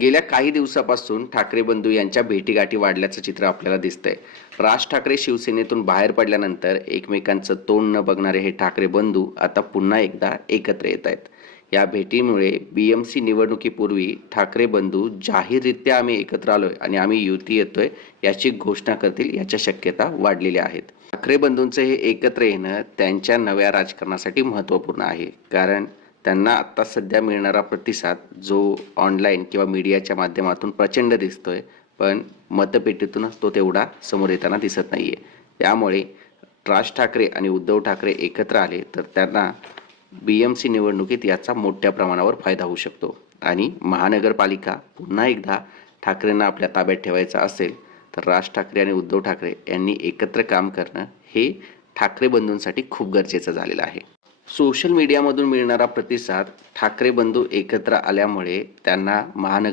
गेल्या काही दिवसापासून ठाकरे बंधू यांच्या भेटीगाठी वाढल्याचं चित्र आपल्याला दिसतंय. राज ठाकरे शिवसेनेतून बाहेर पडल्यानंतर एकमेकांचं तोंड न बघणारे हे ठाकरे बंधू आता पुन्हा एकदा एकत्र येत आहेत या भेटीमुळे बी एम सी निवडणुकीपूर्वी ठाकरे बंधू जाहीररित्या आम्ही एकत्र आलोय आणि आम्ही युती येतोय याची घोषणा करतील याच्या शक्यता वाढलेल्या आहेत. ठाकरे बंधूंचं हे एकत्र येणं त्यांच्या नव्या राजकारणासाठी महत्त्वपूर्ण आहे. कारण त्यांना आत्ता सध्या मिळणारा प्रतिसाद जो ऑनलाईन किंवा मीडियाच्या माध्यमातून प्रचंड दिसतोय पण मतपेटीतूनच तो तेवढा समोर येताना दिसत नाही आहे त्यामुळे राज ठाकरे आणि उद्धव ठाकरे एकत्र आले तर त्यांना बी एम सी निवडणुकीत याचा मोठ्या प्रमाणावर फायदा होऊ शकतो. आणि महानगरपालिका पुन्हा एकदा ठाकरेंना आपल्या ताब्यात ठेवायचा असेल तर राज ठाकरे आणि उद्धव ठाकरे यांनी एकत्र काम करणं हे ठाकरे बंधूंसाठी खूप गरजेचं झालेलं आहे. सोशल मीडियामधून मिळणारा प्रतिसाद ठाकरे बंधू एकत्र आल्यामुळे त्यांना महानगर